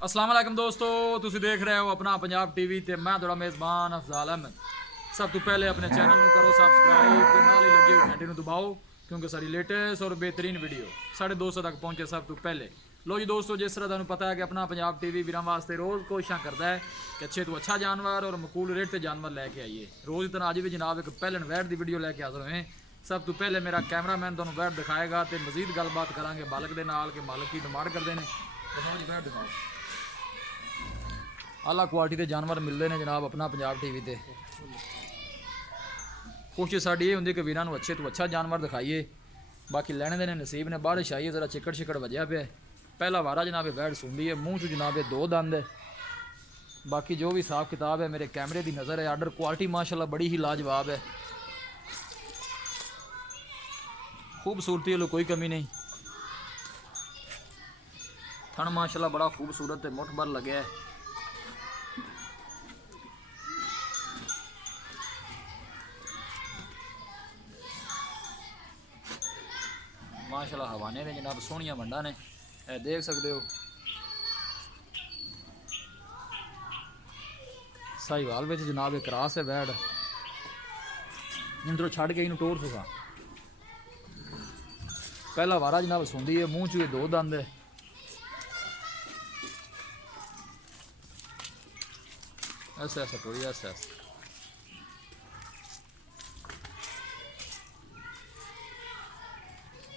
अस्सलाम वालेकुम दोस्तों, ਤੁਸੀਂ देख रहे हो अपना पंजाब टीवी ਤੇ मैं ਤੁਹਾਡਾ ਮੇਜ਼ਬਾਨ ਅਫਜ਼ਾਲ ਅਹਿਮਦ। सब तो पहले अपने चैनल ਨੂੰ करो सब्सक्राइब ਤੇ ਨਾਲ ਹੀ ਲੱਗੇ ਘੰਟੇ ਨੂੰ ਦਬਾਓ ਕਿਉਂਕਿ ਸਾਡੀ ਲੇਟੈਸਟ ਔਰ ਬਿਹਤਰੀਨ ਵੀਡੀਓ ਸਾਡੇ ਦੋਸਤਾਂ ਤੱਕ ਪਹੁੰਚੇ ਸਭ ਤੋਂ ਪਹਿਲੇ। ਲੋ ਜੀ ਦੋਸਤੋ, ਜਿਸ ਤਰ੍ਹਾਂ ਤੁਹਾਨੂੰ ਪਤਾ ਹੈ ਕਿ ਆਪਣਾ ਪੰਜਾਬ ਟੀਵੀ ਵੀਰਾਂ ਵਾਸਤੇ ਰੋਜ਼ ਕੋਸ਼ਿਸ਼ਾਂ ਕਰਦਾ ਹੈ ਕਿ ਅੱਛੇ ਤੋਂ ਅੱਛਾ ਜਾਨਵਰ ਔਰ ਮਕੂਲ ਰੇਟ ਤੇ ਜਾਨਵਰ ਲੈ ਕੇ ਆਈਏ। ਰੋਜ਼ ਦੀ ਤਰ੍ਹਾਂ ਅੱਜ ਵੀ ਜਨਾਬ ਇੱਕ ਪਹਿਲਣ ਵੈੜ ਦੀ ਵੀਡੀਓ ਲੈ ਕੇ ਹਾਜ਼ਰ ਹੋਏ। ਸਭ ਤੋਂ ਪਹਿਲੇ ਮੇਰਾ ਕੈਮਰਾਮੈਨ ਤੁਹਾਨੂੰ ਵੈੜ ਦਿਖਾਏਗਾ ਤੇ ਮਜ਼ੀਦ ਗੱਲਬਾਤ ਕਰਾਂਗੇ ਮਾਲਕ ਦੇ ਨਾਲ ਕਿ ਮਾਲਕ ਕੀ ਡਿਮਾਂਡ ਕਰਦੇ ਨੇ। ਦਿਖਾਓ ਜੀ ਵੈੜ ਦਿਖਾਓ। आला क्वालिटी के जानवर मिलते हैं जनाब अपना पंजाब टीवी ते। कोशिश साड़ी ये होंगी कि वीरां नूं अच्छे तो अच्छा जानवर दिखाइए। बाकी लैने देने नसीब ने बारिश आई है, जरा चिकड़ शिकड़ वजह पे पहला वारा जनाब वैड़ सुंदी है, मूँह चो जनाब दो दंद है। बाकी जो भी हिसाब किताब है मेरे कैमरे की नज़र है। आर्डर क्वालिटी माशाल्लाह बड़ी ही लाजवाब है, खूबसूरती वालों कोई कमी नहीं। थन माशाल्लाह बड़ा खूबसूरत है, मुठ भर लगे है। माशाल्लाह हवाने ने जनाब सोहनिया वंडा ने, देख सकते हो। साहिवाल में जनाब एक क्रास है वैड़, इंदरों छड़ के इनू टोर सुखा। पहला वारा जनाब सुंदी है, मूँह चो दो दंद है। ऐसा ऐसा टोरी ऐसा ऐसा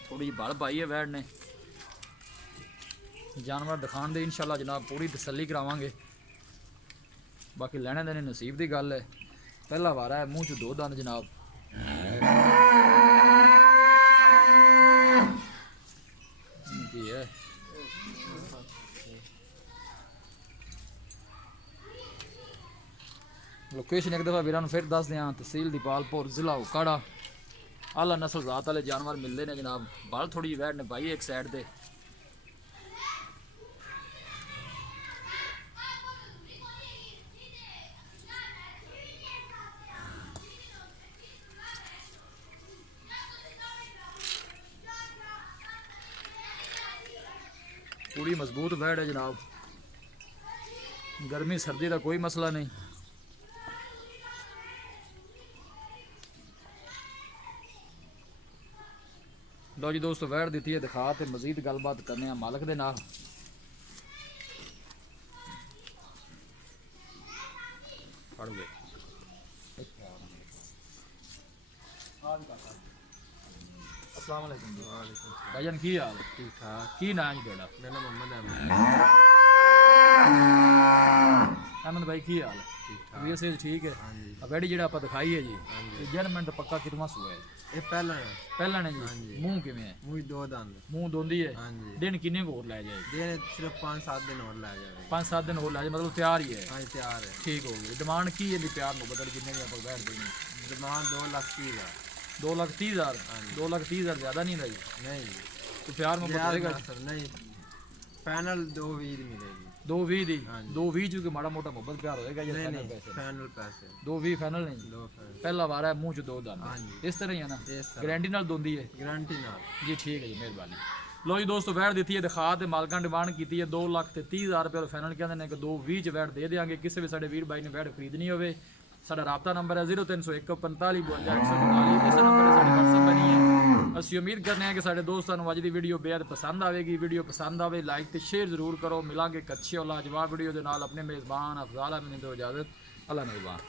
थोड़ी बल पाई है वैड़ ने। जानवर दिखाने दे इंशाल्लाह जनाब पूरी तसल्ली करावांगे। बाकी लैने देने नसीब की गल है। पहला वारा है, मूँह च दो दंद जनाब। की है लोकेशन एक दफ़ा वीरां फिर दस दें, तहसील दीपालपुर जिला उकाड़ा। आला नस्ल जात वाले जानवर मिलते हैं जनाब। बल थोड़ी वैड़ ने पाई एक साइड से। पूरी मजबूत वैड़ है जनाब, गर्मी सर्दी का कोई मसला नहीं। लो जी दोस्तों, वैड़ दी है दिखा तो मजीद गलबात करने मालक दे नाल। फड़ गए अस्सलाम वालेकुम जी। भाईजान की हाल? ठीक ठाक। की नाम जी ਤੁਹਾਡਾ? मेरा नाम मोहम्मद अहमद भाई। की हाल? ठीक ठाक। वैसे ठीक है। वैड़ी ਜਿਹੜਾ ਆਪਾਂ ਦਿਖਾਈ ਹੈ ਜੀ, ਇਹ ਜਨਮੈਂਟ ਪੱਕਾ ਕਿਤਨਾ ਸੂਆ ਹੈ? ਇਹ ਪਹਿਲਾਂ ਨੇ ਜੀ। ਮੂੰਹ ਕਿਵੇਂ ਹੈ? ਮੂੰਹ ਦੋ ਦੰਦ, ਮੂੰਹ ਦੋਂਦੀ ਹੈ। ਦਿਨ ਕਿੰਨੇ ਹੋਰ ਲੈ ਜਾਏ? ਦਿਨ ਸਿਰਫ 5-7 ਦਿਨ ਹੋਰ ਲੈ ਜਾਏ। 5-7 ਦਿਨ ਹੋਰ ਲੈ ਜਾਏ, ਮਤਲਬ ਤਿਆਰ ਹੀ ਹੈ? ਹਾਂ ਤਿਆਰ ਹੈ। ਠੀਕ ਹੋ ਗਈ। ਡਿਮਾਂਡ ਕੀ ਹੈ ਦੀ ਪਿਆਰ ਨੂੰ ਬਦਲ ਜਿੰਨੇ ਵੀ ਆਪਾਂ ਬੈਠ ਦੇਣੀ? ਡਿਮਾਂਡ 2,30,000। 2,30,000? 2,30,000 ज़्यादा नहीं रही? नहीं तो प्यार में बताएगा सर? नहीं, पैनल 2,20 दी मिलेगी। 2,20 दी? 2,20 जो कि माड़ा मोटा मोहब्बत प्यार होएगा या पैनल पैसे? पैनल पैसे 2,20 पैनल नहीं। पहला वारा है, मुँह च दो दंद। इस तरह ही है ना? गारंटी नाल दोंदी है? गारंटी नाल जी। ठीक है जी, मेहरबानी। लो जी दोस्तों, वैड़ दी है दिखा तो मालकां डिमांड की है 2,30,000 रुपये। फैनल कहते हैं कि 2,20 वैड़ दे देंगे। किसी भी साढ़े वीर भाई ने वैड़ खरीदनी हो। साडा राबता नंबर है 0301 45 52 144। इस नंबर से व्हाट्सएप बनी है। असं उम्मीद करने हैं कि साढ़े दोस्तों अज की वीडियो बेहद पसंद आएगी। वीडियो पसंद आए लाइक तो शेयर जरूर करो। मिलांगे एक अच्छी और लाजवाब वीडियो के नाल। अपने मेज़बान अफजाल अहमद को इजाज़त। अल्लाह मेहरबान।